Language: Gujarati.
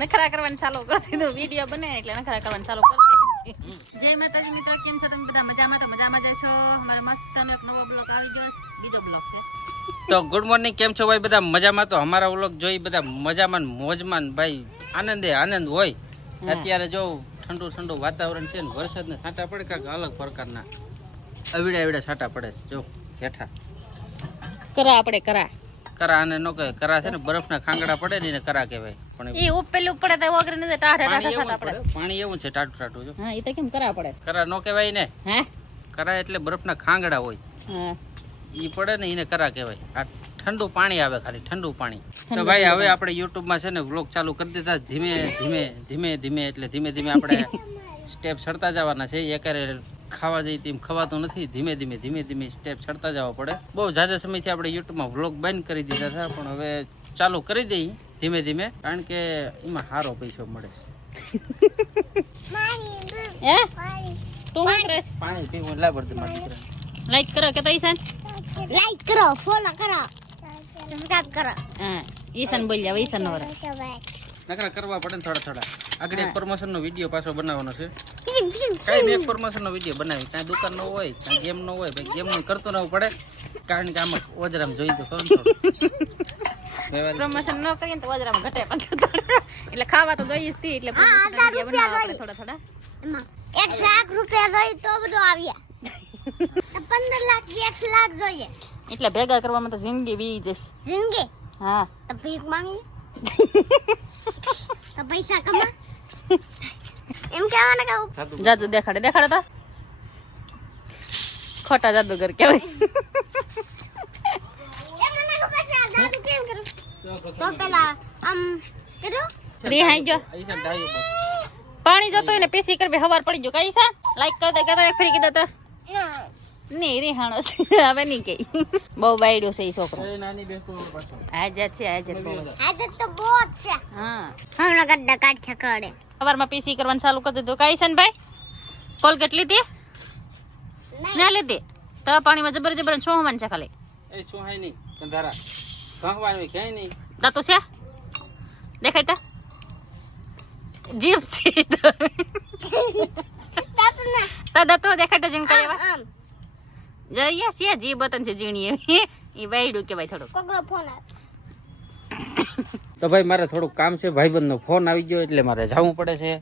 નખરા કરવાનું ચાલુ કરી દીધું વિડીયો બને એટલે નખરા કરવાનું ચાલુ કરી દે છે જય માતાજી મિત્રો કેમ છો તમે બધા મજામાં તો મજામાં જશો અમારે મસ્ત એક નવો બ્લોગ આવી ગયો છે બીજો બ્લોગ છે તો ગુડ મોર્નિંગ કેમ છો ભાઈ બધા મજામાં તો અમારા વ્લોગ જોઈ બધા મજામાં મોજમાં ભાઈ આનંદ હોય અત્યારે જો ઠંડુ ઠંડુ વાતાવરણ છે ને વરસાદના છાંટા પડે કાંઈક અલગ પ્રકારના અવીડા છાંટા પડે જો હેઠા કરા આને નો કહે કરા છે ને બરફના ખાંગડા પડે ને એને કરા કહેવાય પણ એ ઉપેલું પડે તો વગર ને ટાઢા છાંટા પડે પાણી એવું છે ટાટું જો હા એ તો કેમ કરા પડે કરા નો કહેવાય ને હે કરા એટલે બરફના ખાંગડા હોય હા ઈ પડે ને એને કરા કહેવાય આ ઠંડુ પાણી આવે ખાલી ઠંડુ પાણી તો ભાઈ હવે આપણે YouTube માં છે ને વ્લોગ ચાલુ કરી દીધા ધીમે એટલે ધીમે આપણે સ્ટેપ ચડતા જવાના છે એકારે ખાવા જઈ તેમ ખવાતું નથી ધીમે સ્ટેપ ચડતા જવા પડે બહુ ઝાઝા સમયથી આપણે YouTube માં વ્લોગ બંધ કરી દીધા હતા પણ હવે ચાલુ કરી દઈ ધીમે કારણ કે એમાં સારો પૈસો મળે હે તું શું કરે છે પાણી પીવું લાવ પડતું મારા દીકરા લાઈક કરો કે તૈસાન લાઈક કરો ફોલો કરો સબસ્ક્રાઇબ કરો હા ઈશાન બોલ જાવ ઈશાન નો નકરા કરવા પડે ને થોડા આગળ એક પ્રમોશન નો વિડીયો પાછો બનાવવાનો છે પીમ પીમ કઈ એક પ્રમોશન નો વિડીયો બનાવી કાંઈ દુકાન નો હોય કાંઈ ગેમ નો હોય ભાઈ ગેમ નું કરતો રહેવું પડે કારણ કે આમાં ઓજરામ જોઈ તો ખરું પ્રમોશન ન કરીએ તો વજરામાં ઘટે પાછું એટલે ખાવા તો જોઈએ જ એટલે પ્રમોશન વિડિયો બનાવવા આપણે થોડા એમાં 1 લાખ રૂપિયા જોઈએ તો બધું આવ્યા 15 લાખ 1 લાખ જોઈએ એટલે ભેગા કરવામાં તો જિંદગી વી જશે જિંદગી હા તો ભીખ માંગી તો પૈસા કમા એમ કહેવાના કે જાદુ દેખાડે તો ખોટા જાદુગર કહેવાય એ મને ખબર છે આ જાદુ કેમ કરું તો પેલા આમ કરો રિહાઈ ગયો પાણી જતો હોય ને પેસી કરવી હવાર પડી ગયો કઈ સા લાઈક કર દે કે એક ફરી કીધો તો નહીં રિહાણો છે હવે નહીં કઈ બહુ બાયડ્યો છે એ છોકરો નાની બેસતો પાછો આજાદ છે આજે તો બહુત છે હા હમણાં ગड्ढा કાઢ છકડે સવારમાં પીસી કરવાનું ચાલુ કરી દીધું કઈ છે ને ભાઈ કોલગેટ લીધી ના લીધી તો પાણીમાં જબર છોહવાનું છે ખાલી એ શું હાય નહીં કંધારા ભંગવાનું ક્યાંય નહીં દાતું છે દેખાય તા જીભ છે તા દાતો દેખાય તા જીણ કઈ આમ જઈએ છે જી બતન છે ઝીણી એવી એ વાયડું કેવાય થોડું કોકનો ફોન આવ્યો તો ભાઈ મારે થોડું કામ છે ભાઈબંધનો ફોન આવી ગયો એટલે મારે જવું પડે છે